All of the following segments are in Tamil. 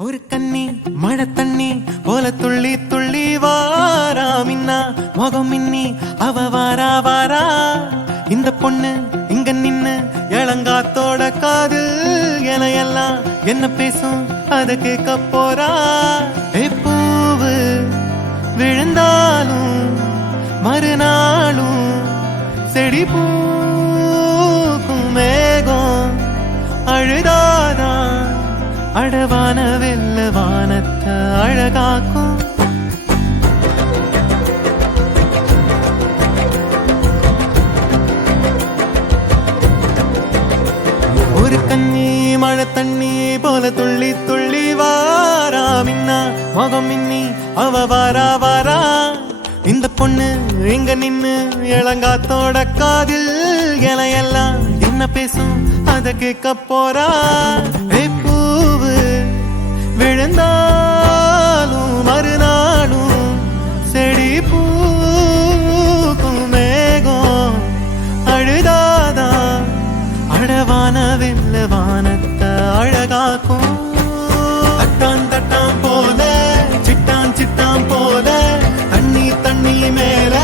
ஒரு கண்ணி மழை தண்ணி போல துள்ளி துள்ளி வாரா மின்னா முகம் மின்னி அவ வாரா வாரா. இந்த பொண்ணு இங்க நின்னு இளங்காத்தோட காதில் என எல்லாம் என்ன பேசும் அத கேட்க போறா. பூவு விழுந்தாலும் மறுநாளும் செடி பூக்கும் மேகம் அழுதாதான் அடவான வெல்ல வானத்தை அழகாக்கும். ஒரு கண்ணி மழை தண்ணி போல துள்ளி துள்ளி வாரா மின்னா முகம் மின்னி அவ வாரா வாரா. இந்த பொண்ணு இங்க நின்னு இளங்காத்தோட காதில் எல்லாம் என்ன பேசும் அத கேட்க போறா. பூவு விழுந்தாலும் மறுநாளும் செடி பூக்கும் மேகம் அழுதாதான் அடவான வெல்ல வானத்தை அழகாக்கும். தட்டான் தட்டான் போல சிட்டான் சிட்டான் போல தண்ணி தண்ணி மேல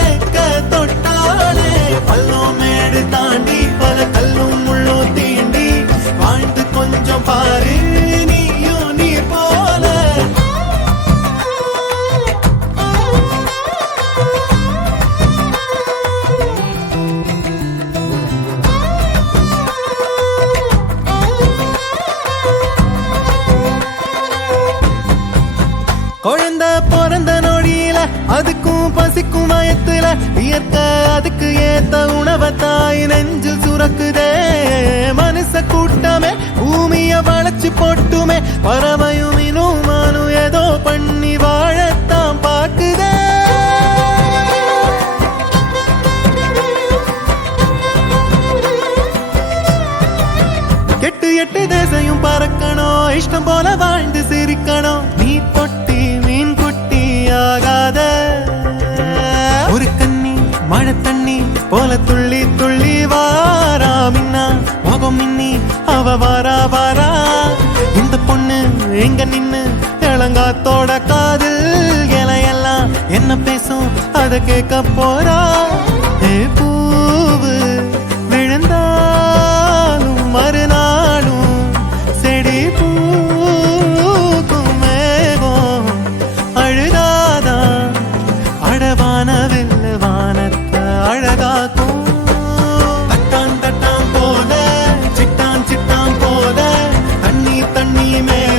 ரெக்க தொட்டாலே பள்ளம் மேடு தாண்டி பல கல்லும் முள்ளும் தீண்டி வாழ்ந்து கொஞ்சம் பாரு நீயும் நீ போல. குழந்தை பிறந்த நொடியில அதுக்கும் பசிக்கும் மயத்துல இயற்கை அதுக்கு ஏத்த உணவை தாய் நெஞ்சில் சுரக்குதே. மனுஷ கூட்டமே பூமிய வளைச்சு போட்டுமே பறவையும் இனுமானும் ஏதோ பண்ணி வாழத்தான் பாக்குதே. கெட்டு எட்டு தேசையும் பறக்கணும் இஷ்டம் போல வாழ்ந்து சிரிக்கணும். நீ தொட்டி மீன் குட்டி ஆகாத ஒரு கண்ணி மழை தண்ணி போல துள்ளி துள்ளி வாரா மின்னா முகம் மின்னி அவ வாரா வாரா. இந்த பொண்ணு எங்க நின்னு இளங்காத்தோட காதில் எல்லாம் என்ன பேசும் அத கேட்க போறா. பூவு விழுந்தாலும் மறுநாளும் செடி பூக்கும் மேகம் அழுதாதான் அடவான வெல்ல வானத்தை அழகாக்கும். தட்டான் தட்டான் போல சிட்டான் சிட்டான் போல தண்ணி தண்ணி மேல